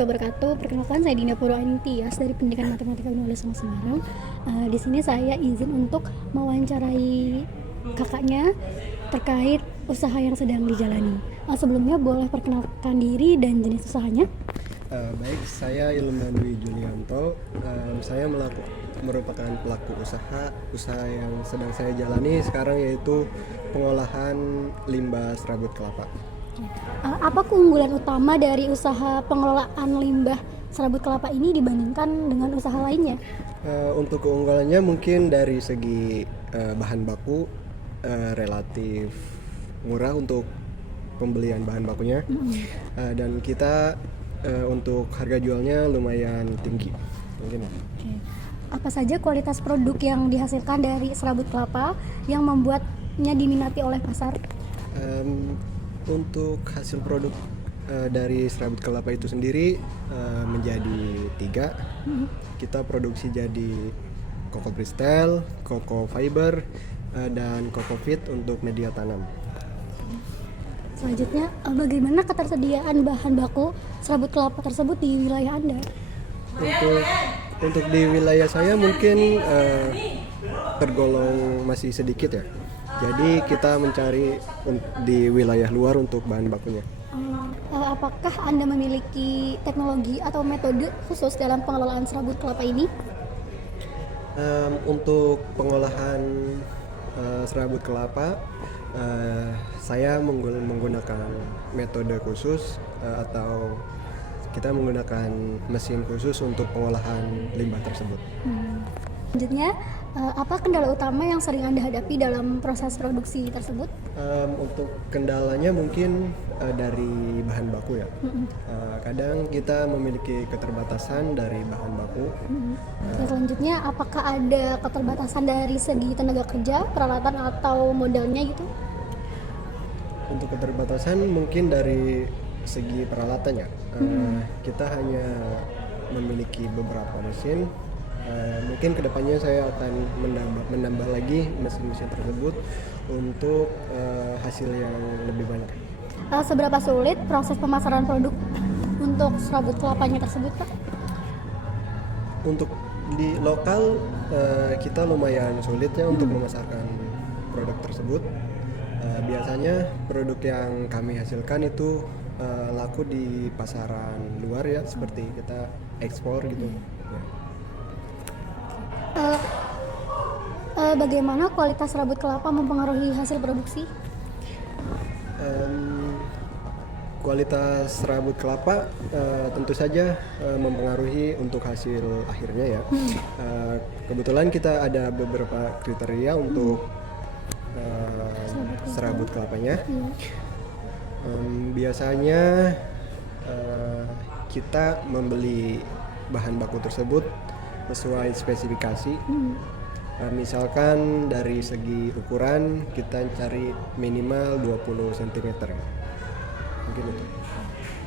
warahmatullahi wabarakatuh. Perkenalkan, saya Dinda Purwantias dari Pendidikan Matematika Universitas Semarang. Di sini saya izin untuk mewawancarai kakaknya terkait usaha yang sedang dijalani. Sebelumnya boleh perkenalkan diri dan jenis usahanya? Baik, saya Ilman Dwi Julianto. Saya merupakan pelaku usaha yang sedang saya jalani sekarang, yaitu pengolahan limbah serabut kelapa. Apa keunggulan utama dari usaha pengelolaan limbah serabut kelapa ini dibandingkan dengan usaha lainnya? Untuk keunggulannya mungkin dari segi bahan baku relatif murah untuk pembelian bahan bakunya, dan kita untuk harga jualnya lumayan tinggi. Mungkin. Oke. Apa saja kualitas produk yang dihasilkan dari serabut kelapa yang membuatnya diminati oleh pasar? Untuk hasil produk dari serabut kelapa itu sendiri menjadi 3. Kita produksi jadi Koko Pristel, Koko Fiber, dan Koko Fit untuk media tanam. Selanjutnya, bagaimana ketersediaan bahan baku serabut kelapa tersebut di wilayah Anda? Untuk di wilayah saya mungkin tergolong masih sedikit ya. Jadi kita mencari di wilayah luar untuk bahan bakunya. Apakah Anda memiliki teknologi atau metode khusus dalam pengelolaan serabut kelapa ini? Untuk pengolahan serabut kelapa, saya menggunakan metode khusus atau kita menggunakan mesin khusus untuk pengolahan limbah tersebut. Selanjutnya, apa kendala utama yang sering Anda hadapi dalam proses produksi tersebut? Untuk kendalanya mungkin dari bahan baku ya. Kadang kita memiliki keterbatasan dari bahan baku. Selanjutnya, apakah ada keterbatasan dari segi tenaga kerja, peralatan atau modalnya gitu? Untuk keterbatasan mungkin dari segi peralatannya. Kita hanya memiliki beberapa mesin. Mungkin kedepannya saya akan menambah lagi mesin-mesin tersebut untuk hasil yang lebih banyak. Seberapa sulit proses pemasaran produk untuk serabut kelapanya tersebut, Pak? Untuk di lokal kita lumayan sulitnya untuk memasarkan produk tersebut. Biasanya produk yang kami hasilkan itu laku di pasaran luar ya, seperti kita ekspor gitu. Ya. Bagaimana kualitas serabut kelapa mempengaruhi hasil produksi? Kualitas serabut kelapa tentu saja mempengaruhi untuk hasil akhirnya ya. Kebetulan kita ada beberapa kriteria untuk serabut kelapanya. Biasanya kita membeli bahan baku tersebut sesuai spesifikasi. Misalkan dari segi ukuran kita cari minimal 20 cm. Mungkin itu.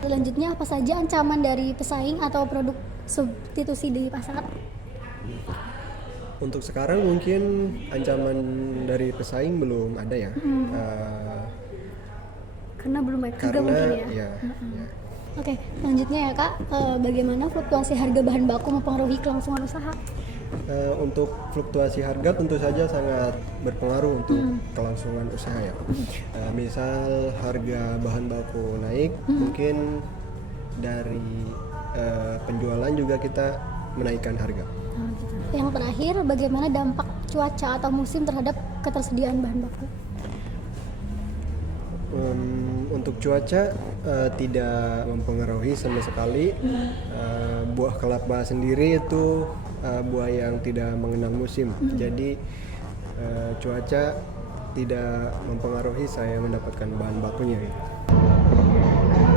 Selanjutnya, apa saja ancaman dari pesaing atau produk substitusi di pasar? Untuk sekarang mungkin ancaman dari pesaing belum ada ya. Karena belum baik juga Karena mungkin ya. ya. Oke, selanjutnya ya Kak, bagaimana fluktuasi harga bahan baku mempengaruhi kelangsungan usaha? Untuk fluktuasi harga tentu saja sangat berpengaruh untuk kelangsungan usaha ya. Misal harga bahan baku naik, mungkin dari penjualan juga kita menaikkan harga. Gitu. Yang terakhir, bagaimana dampak cuaca atau musim terhadap ketersediaan bahan baku? Untuk cuaca tidak mempengaruhi sama sekali. Buah kelapa sendiri itu buah yang tidak mengenal musim, jadi cuaca tidak mempengaruhi saya mendapatkan bahan bakunya.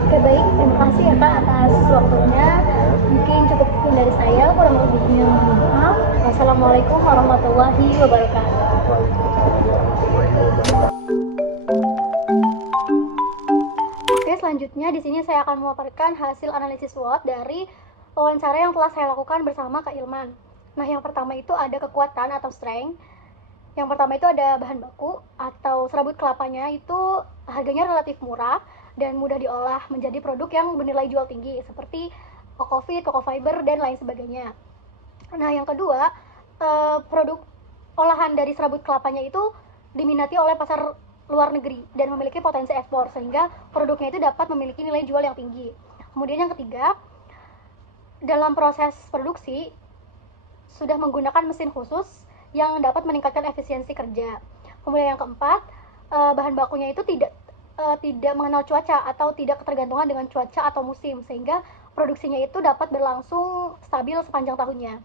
Oke, baik, terima kasih ya Kak atas waktunya. Mungkin cukup sekian dari saya, kurang lebihnya mohon maaf. Wassalamualaikum warahmatullahi wabarakatuh. Oke, selanjutnya di sini saya akan memaparkan hasil analisis SWOT dari wawancara yang telah saya lakukan bersama Kak Ilman. Nah, yang pertama itu ada kekuatan atau strength. Yang pertama itu ada bahan baku atau serabut kelapanya itu harganya relatif murah dan mudah diolah menjadi produk yang bernilai jual tinggi seperti Cocofit, Cocofiber, dan lain sebagainya. Nah, yang kedua, produk olahan dari serabut kelapanya itu diminati oleh pasar luar negeri dan memiliki potensi ekspor, sehingga produknya itu dapat memiliki nilai jual yang tinggi. Kemudian yang ketiga, dalam proses produksi sudah menggunakan mesin khusus yang dapat meningkatkan efisiensi kerja. Kemudian yang keempat, bahan bakunya itu tidak mengenal cuaca atau tidak ketergantungan dengan cuaca atau musim, sehingga produksinya itu dapat berlangsung stabil sepanjang tahunnya.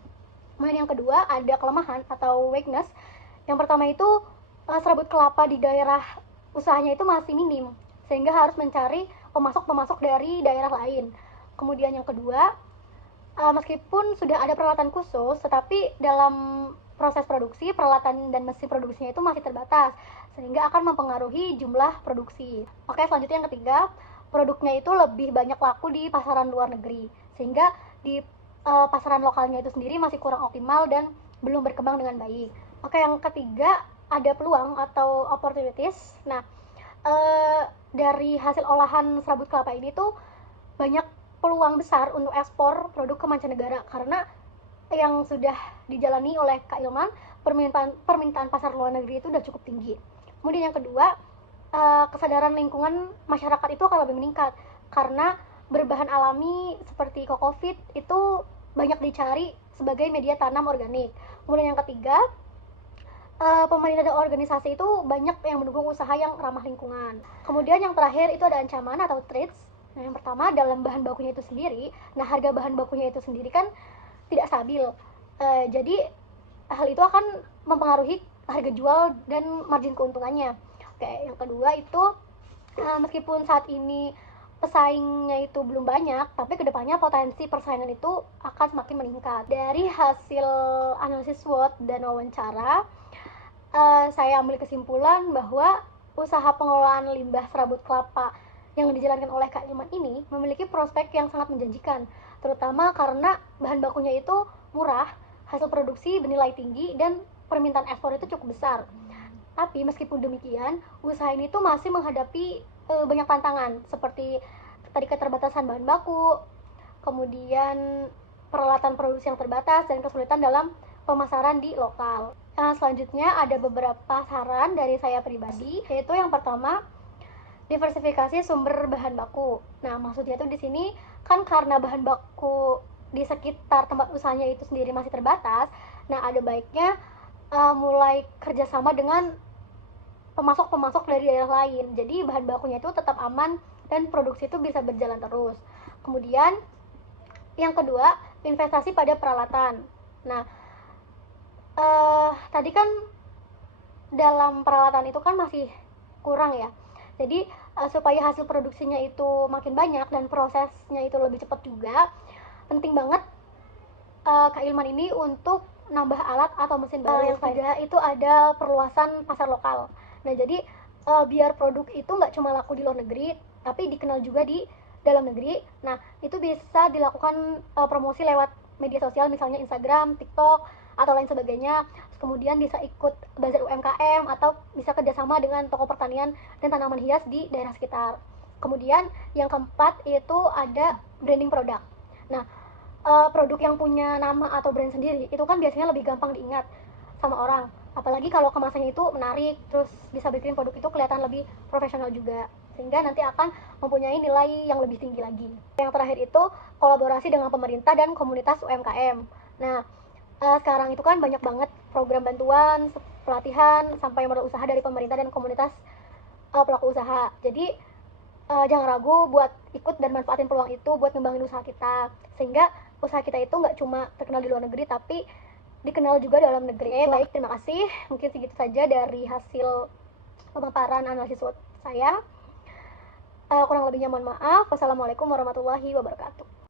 Kemudian yang kedua, ada kelemahan atau weakness. Yang pertama itu, serabut kelapa di daerah usahanya itu masih minim, sehingga harus mencari pemasok-pemasok dari daerah lain. Kemudian yang kedua, meskipun sudah ada peralatan khusus, tetapi dalam proses produksi, peralatan dan mesin produksinya itu masih terbatas, sehingga akan mempengaruhi jumlah produksi. Oke, selanjutnya yang ketiga, produknya itu lebih banyak laku di pasaran luar negeri, sehingga di pasaran lokalnya itu sendiri masih kurang optimal dan belum berkembang dengan baik. Oke, yang ketiga, ada peluang atau opportunities. Nah, dari hasil olahan serabut kelapa ini tuh banyak peluang besar untuk ekspor produk ke mancanegara, karena yang sudah dijalani oleh Kak Ilman, permintaan pasar luar negeri itu udah cukup tinggi. Kemudian yang kedua, kesadaran lingkungan masyarakat itu akan lebih meningkat, karena berbahan alami seperti Cocofit itu banyak dicari sebagai media tanam organik. Kemudian yang ketiga, pemerintah dan organisasi itu banyak yang mendukung usaha yang ramah lingkungan. Kemudian yang terakhir itu ada ancaman atau threats. Nah, yang pertama, dalam bahan bakunya itu sendiri. Nah, harga bahan bakunya itu sendiri kan tidak stabil. Jadi hal itu akan mempengaruhi harga jual dan margin keuntungannya. Oke, yang kedua itu, meskipun saat ini pesaingnya itu belum banyak, tapi kedepannya potensi persaingan itu akan semakin meningkat. Dari hasil analisis SWOT dan wawancara, saya ambil kesimpulan bahwa usaha pengelolaan limbah serabut kelapa yang dijalankan oleh Kak Ilman ini memiliki prospek yang sangat menjanjikan, terutama karena bahan bakunya itu murah, hasil produksi bernilai tinggi, dan permintaan ekspor itu cukup besar. Tapi meskipun demikian, usaha ini tuh masih menghadapi banyak tantangan, seperti tadi keterbatasan bahan baku, kemudian peralatan produksi yang terbatas, dan kesulitan dalam pemasaran di lokal. Selanjutnya ada beberapa saran dari saya pribadi, yaitu yang pertama, diversifikasi sumber bahan baku. Nah, maksudnya tuh di sini kan karena bahan baku di sekitar tempat usahanya itu sendiri masih terbatas. Nah, ada baiknya mulai kerjasama dengan pemasok-pemasok dari daerah lain. Jadi bahan bakunya itu tetap aman dan produksi itu bisa berjalan terus. Kemudian yang kedua, investasi pada peralatan. Nah, tadi kan dalam peralatan itu kan masih kurang ya. Jadi supaya hasil produksinya itu makin banyak dan prosesnya itu lebih cepat juga, penting banget Kak Ilman ini untuk nambah alat atau mesin baru. Yang ketiga itu ada perluasan pasar lokal. Nah, jadi biar produk itu nggak cuma laku di luar negeri, tapi dikenal juga di dalam negeri. Nah, itu bisa dilakukan promosi lewat media sosial, misalnya Instagram, TikTok, atau lain sebagainya. Kemudian bisa ikut bazar UMKM atau bisa kerjasama dengan toko pertanian dan tanaman hias di daerah sekitar. Kemudian yang keempat itu ada branding produk. Nah, produk yang punya nama atau brand sendiri itu kan biasanya lebih gampang diingat sama orang, apalagi kalau kemasannya itu menarik, terus bisa bikin produk itu kelihatan lebih profesional juga, sehingga nanti akan mempunyai nilai yang lebih tinggi lagi. Yang terakhir itu kolaborasi dengan pemerintah dan komunitas UMKM. Nah, sekarang itu kan banyak banget program bantuan, pelatihan, sampai modal usaha dari pemerintah dan komunitas pelaku usaha. Jadi jangan ragu buat ikut dan manfaatin peluang itu buat ngembangin usaha kita, sehingga usaha kita itu nggak cuma terkenal di luar negeri, tapi dikenal juga dalam negeri. Baik, terima kasih. Mungkin segitu saja dari hasil pemaparan analisis SWOT saya. Kurang lebihnya mohon maaf. Wassalamualaikum warahmatullahi wabarakatuh.